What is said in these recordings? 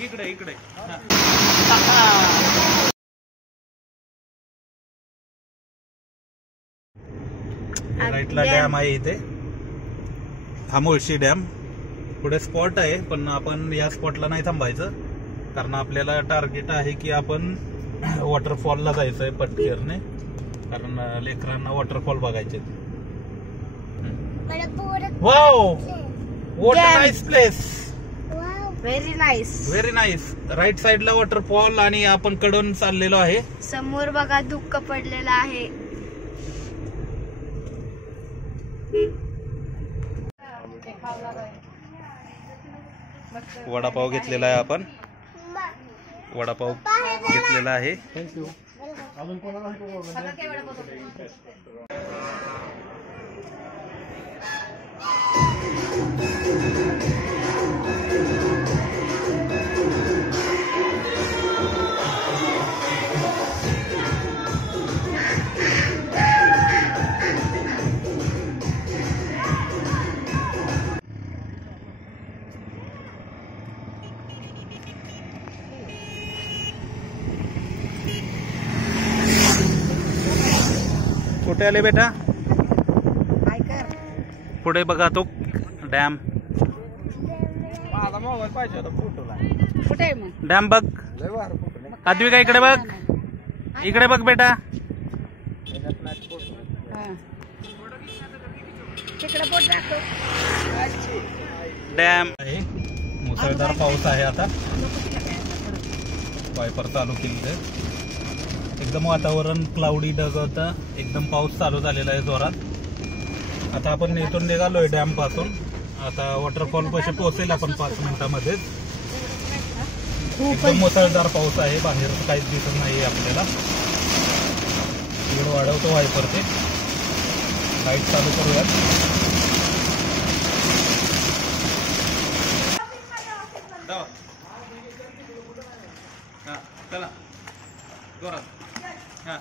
इकडे इकडे राईटला डॅम आहे इथे, हा मुळशी डॅम. पुढे स्पॉट आहे, पण आपण या स्पॉटला नाही थांबायचं, कारण आपल्याला टार्गेट आहे की आपण वॉटरफॉलला जायचंय पटकेरने, कारण लेकरांना वॉटरफॉल बघायचे. Wow, what a nice place. Very nice, very nice. Right साइडला वॉटरफॉल आणि आपण कडून चाललेलो आहे. समोर बघा दुःख पडलेलं आहे. वडापाव घेतलेला आहे आपण, वडापाव घेतलेला आहे. थँक्यू. कुठे आले बेटा? पुढे बघा तो डॅम. डॅम बघ. आद्विका इकडे बघ, इकडे बघ बेटा. डॅम आहे. मुसळधार पाऊस आहे आता, वायपर चालू केलेलं आहे. एकदम वातावरण क्लाउडी ढग होतं, एकदम पाऊस चालू झालेला आहे जोरात. आता आपण इथून निघालोय डॅम पासून. आता वॉटरफॉल पाशी पोहोचेल आपण 5 मिनिटांमध्ये. एकदम मुसळधार पाऊस आहे, बाहेर काहीच दिसत नाही आपल्याला. इकडे वाढवतो वायपरचे, लाईट चालू करूयात. चला जोरात. हा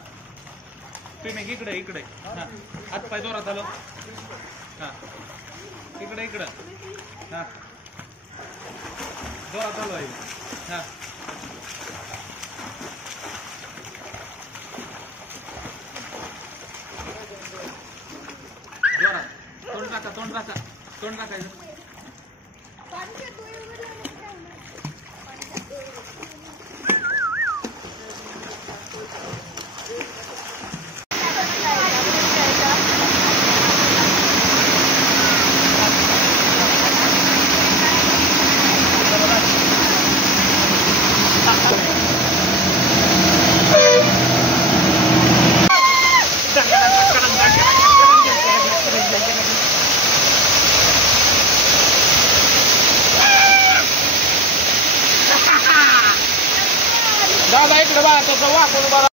तुम्ही इकडे इकडे, हात पाय जोरात आलो. हा इकडे इकडे, हा जोरात आलो आहे. हा जोरात. तोंड टाका, तोंड टाका, तोंड टाकायचं. दादा इकडे बा, त्याचं वाकून बघा.